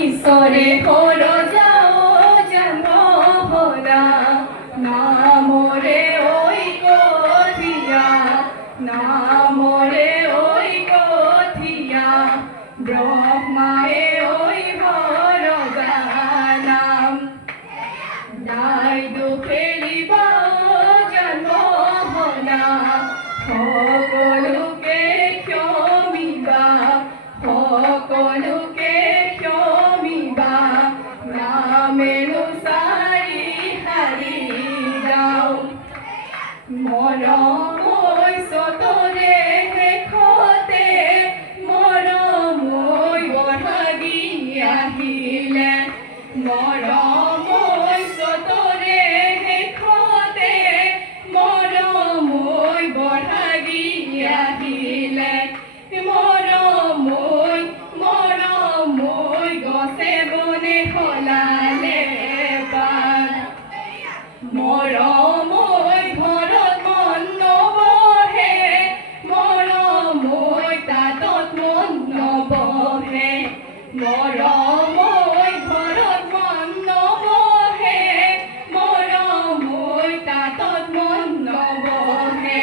ঈশ্বরে করো যাও জন্মহরা নামরে ওই কথিয়া নামরে ওই কথিয়া ব্রহ্মায়ে ওই বরদানাম দাই দুঃখেরিবা জন্মহরা সকলোকে ক্ষমিবা সকলোকে ক্ষমিবা নামেনুসারি হারি যাও মৰমৈ সতৰে শেষতে মৰমৈ বঢ়াদি আহিলে মৰমৈ সতৰে শেষতে মৰমৈ বঢ়াদি আহিলে মৰমৈ মৰমৈ গছে বনে সলালে বান মৰমৈ ঘৰত মন নবহে মৰমৈ তাতত মন নবহে মৰমৈ ঘৰত মন নবহে মৰমৈ তাতত মন নবহে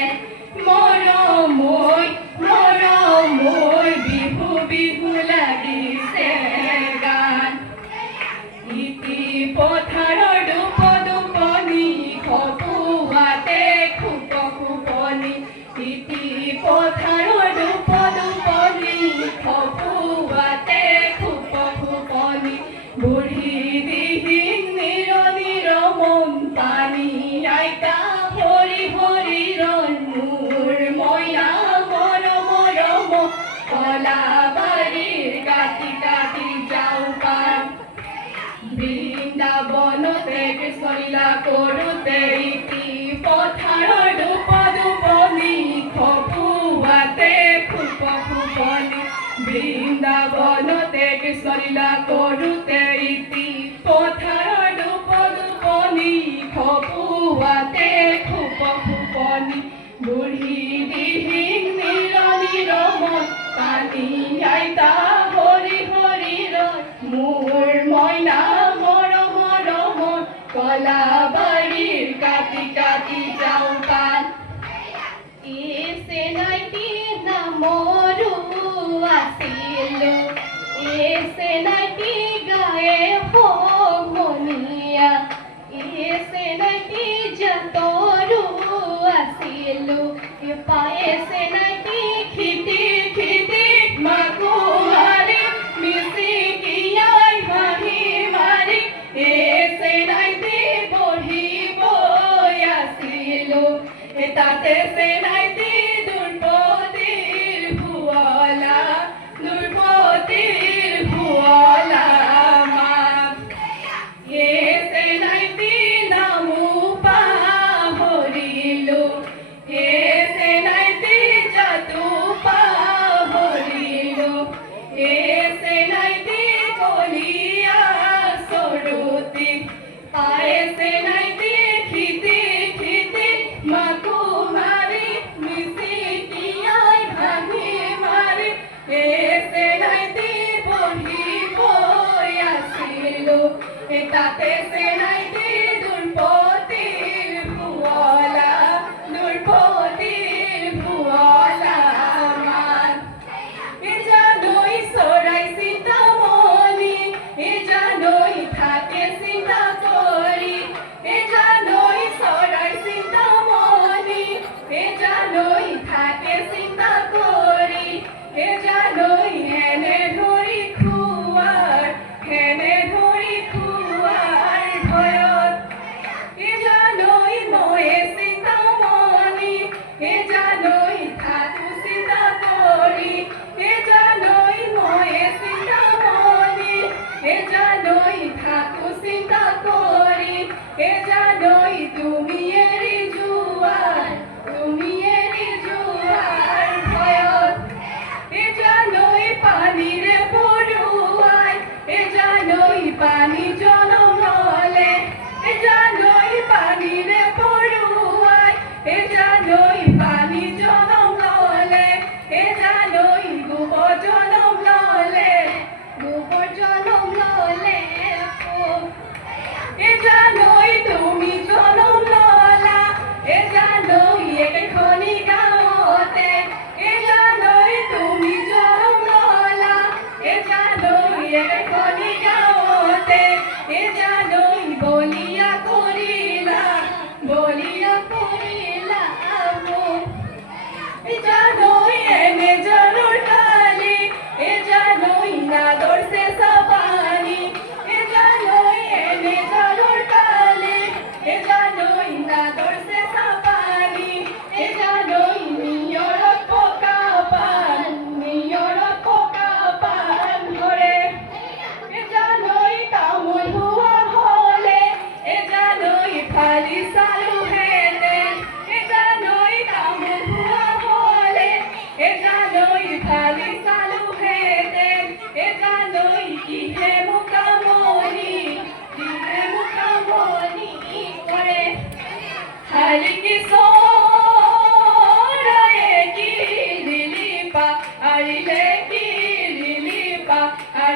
মৰমৈ মৰমৈ বিহু বিহু লাগিছে গান ইতি পথাৰৰ দুপদুপনি খপুৱাতে খুপ খুপনি ইতি পথাৰৰ দুপদুপনি খপুৱাতে খুপ খুপনি বুঢ়ী দিহিং নিৰ নিৰ মন পানী আইতা হৰি হৰি ৰণ মোৰ মইনা মৰম মৰম কলাবাৰীৰ কাটি কাটি যাওঁ পান বৃন্দাবনতে কৃষ্ণলীলা কৰোঁতে ইতি পথাৰৰ দুপদুপনি খপুৱাতে খুপ খুপনি বৃন্দাবনতে কৃষ্ণলীলা কৰোঁতে ইতি পথাৰৰ দুপদুপনি খপুৱাতে খুপ খুপনি বুঢ়ী দিহিং নিৰ নিৰ মন পানী আইতা হৰি হৰি ৰণ মোৰ মইনা মৰম মৰম কলাবাৰীৰ কাটি কাটি যাওঁ পান এছেনাইটি নামৰো আছিলো এছেনাইটি গায়ে সমনীয়া এছেনাইটি জাতৰো আছিলো এছেনাইটি খিতি খিতি মাকো মাৰি মিচিকিয়াই হাঁহি মাৰি এছেনাইটি পঢ়িবই আছিলো তাতে চেনাইটি দুৰ্পতিৰ ভুৱলা দুৰ্পতিৰ ভুৱলা মাক এছেনাইটি নামো পাহৰিলো এছেনাইটি জাতো পাহৰিলো এছেনাইটি কলিয়া সৰুতি এছেনাইটি খিতি খিতি মাকো মাৰি মিচিকিয়াই ভাঙি মাৰি এছেনাইটি পঢ়িবই আছিলো তাতে চেনাইটি দুৰ্পতিৰ ভুৱলা দুৰ্পতিৰ ভুৱলা মান জানৈ চৰাই চিন্তামণি জানৈ থাকে চিন্তা কৰি জানৈ চৰাই চিন্তামণি জানৈ থাকে চিন্তা কৰি জানৈ হেনে ধৰি খুৱাৰ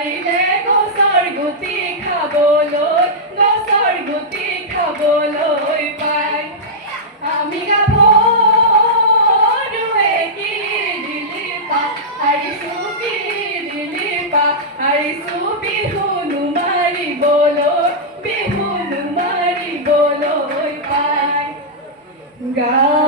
পাৰিলে গছৰ গুটি খাবলৈ গছৰ গুটি খাবলৈ পায় আমি গাভৰুৱে কি দিলি পা হাৰিছো কি দিলি পা হাৰিছো বিহু নুমাৰিবলৈ পায় গা